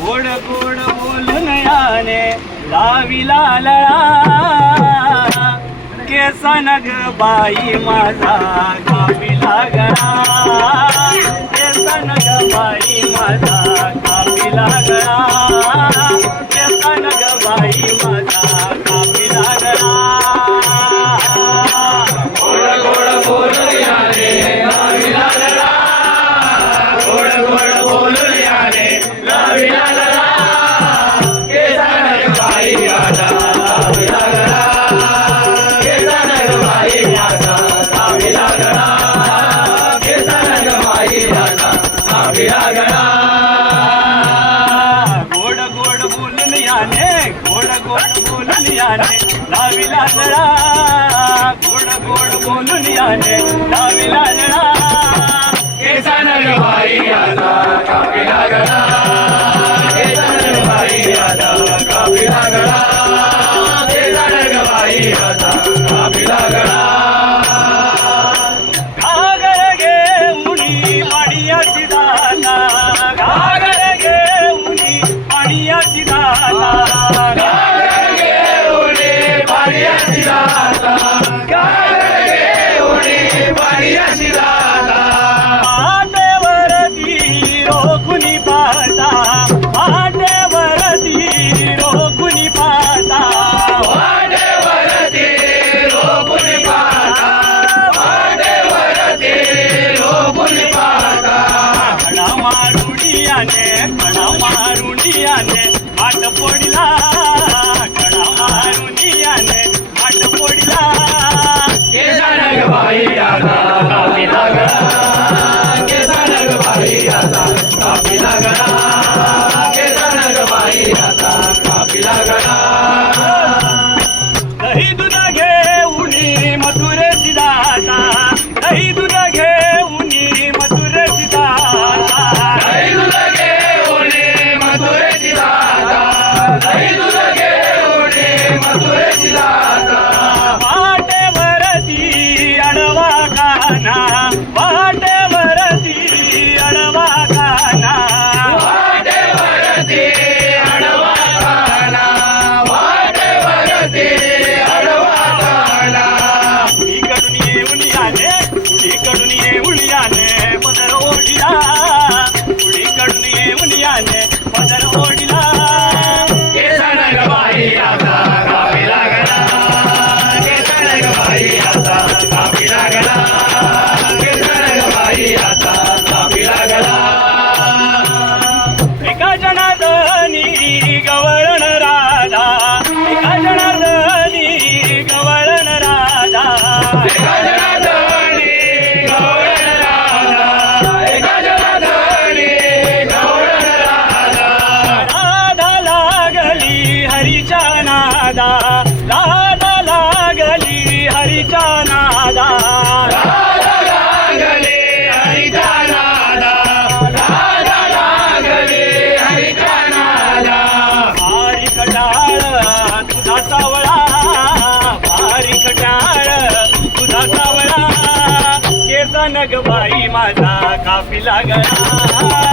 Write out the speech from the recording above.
गोड गोड बोलून याने लाविला लळा केसन ग बाई माझा कापिला गळा केसन ग बाई माझा कापिला गळा केसन ग बाई माझा कापिला गळा गोड गोड बोलून याने लाविला लळा गोड गोड बोलून याने लाविला लळा केसन ग बाई माझा कापिला गळा केसन ग बाई माझा कापिला गळा केसन ग बाई माझा कापिला गळा गोड गोड बोलून याने गोड गोड बोलून याने लाविला लळा गोड गोड बोलून याने लाविला लळा केसन ग बाई माझा कापिला गळा केसन ग बाई माझा कापिला गळा केसन ग बाई माझा कापिला गळा घागर घेऊनी पाणीयाची दाना घागर घेऊनी पाणीयाची दाना गागर घेऊन पाण्याची दाता गागर घेऊन पाण्याची दाता वाटेवरती रोखुनी पाहता वाटेवरती रोखुनी पाहता वाटेवरती रोपून पाहता वाटेवरती रोपून पाहता खडा मारुनियाने आट पोडला खडा मारुनियाने आट पोडला केसन ग बाई आता कापिला गळा केसन ग बाई आता कापिला गळा केसन ग बाई आता कापिला गळा दही दूध घेऊनी मथुरेची दाता दही दूध घेऊनी मथुरेची दाता दही दूध घेऊन मथुरेची दाता दही दूध घेऊन मथुरेची दाता वाटेवरती अडवा काना वाटेवरती अडवा काना वाटेवरती अडवा काना वाटेवरती अडवा काना उडीकडून येऊन याने पदर ओढिला उडीकडून येऊन याने पदर ओढिला केसन ग बाई आता कापिला गळा केसन ग बाई आता कापिला गळा केसन ग बाई आता कापिला गळा एका जनार्दनी गवळण राधा एका जनार्दनी गवळण राधा एका जनार्दनी गवळण राधा एका जनार्दनी गवळण राधा राधा लागली हरीच्या नादा राधा लागली हरीच्या नादा राधा लागले हरिचा नादा राधा लागले हरिचा नादा भारी खटाळ तुझा सावळा भारी खटाळ तुझा सावळा केसन ग बाई माझा कापिला गळा